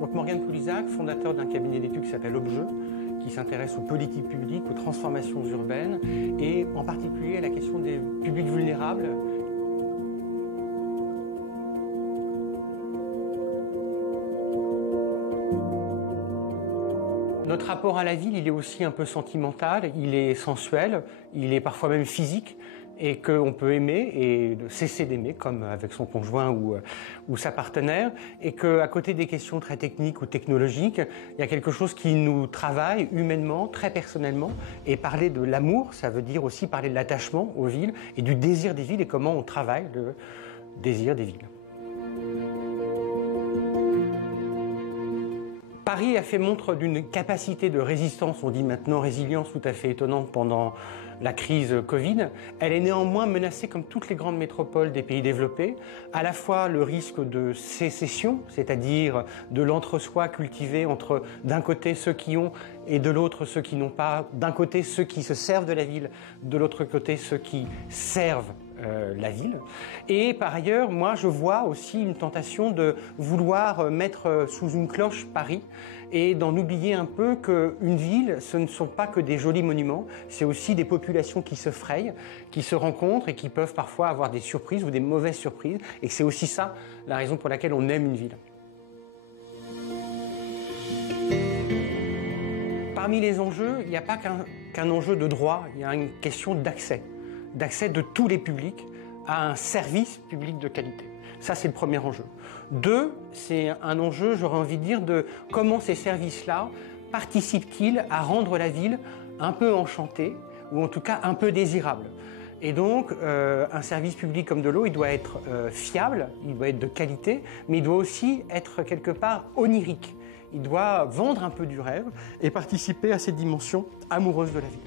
Donc Morgan Poulizac, fondateur d'un cabinet d'études qui s'appelle Obje, qui s'intéresse aux politiques publiques, aux transformations urbaines et en particulier à la question des publics vulnérables. Notre rapport à la ville, il est aussi un peu sentimental, il est sensuel, il est parfois même physique, et qu'on peut aimer et cesser d'aimer, comme avec son conjoint ou sa partenaire, et qu'à côté des questions très techniques ou technologiques, il y a quelque chose qui nous travaille humainement, très personnellement, et parler de l'amour, ça veut dire aussi parler de l'attachement aux villes et du désir des villes et comment on travaille le désir des villes. Paris a fait montre d'une capacité de résistance, on dit maintenant résilience, tout à fait étonnante pendant la crise Covid. Elle est néanmoins menacée, comme toutes les grandes métropoles des pays développés, à la fois le risque de sécession, c'est-à-dire de l'entre-soi cultivé entre d'un côté ceux qui ont et de l'autre ceux qui n'ont pas, d'un côté ceux qui se servent de la ville, de l'autre côté ceux qui servent la ville. Et par ailleurs, moi je vois aussi une tentation de vouloir mettre sous une cloche Paris et d'en oublier un peu qu'une ville, ce ne sont pas que des jolis monuments, c'est aussi des populations qui se frayent, qui se rencontrent et qui peuvent parfois avoir des surprises ou des mauvaises surprises, et c'est aussi ça la raison pour laquelle on aime une ville. Parmi les enjeux, il n'y a pas qu'un enjeu de droit, il y a une question d'accès de tous les publics à un service public de qualité. Ça, c'est le premier enjeu. Deux, c'est un enjeu, j'aurais envie de dire, de comment ces services-là participent-ils à rendre la ville un peu enchantée, ou en tout cas un peu désirable. Et donc, un service public comme de l'eau, il doit être fiable, il doit être de qualité, mais il doit aussi être quelque part onirique. Il doit vendre un peu du rêve et participer à cette dimension amoureuse de la ville.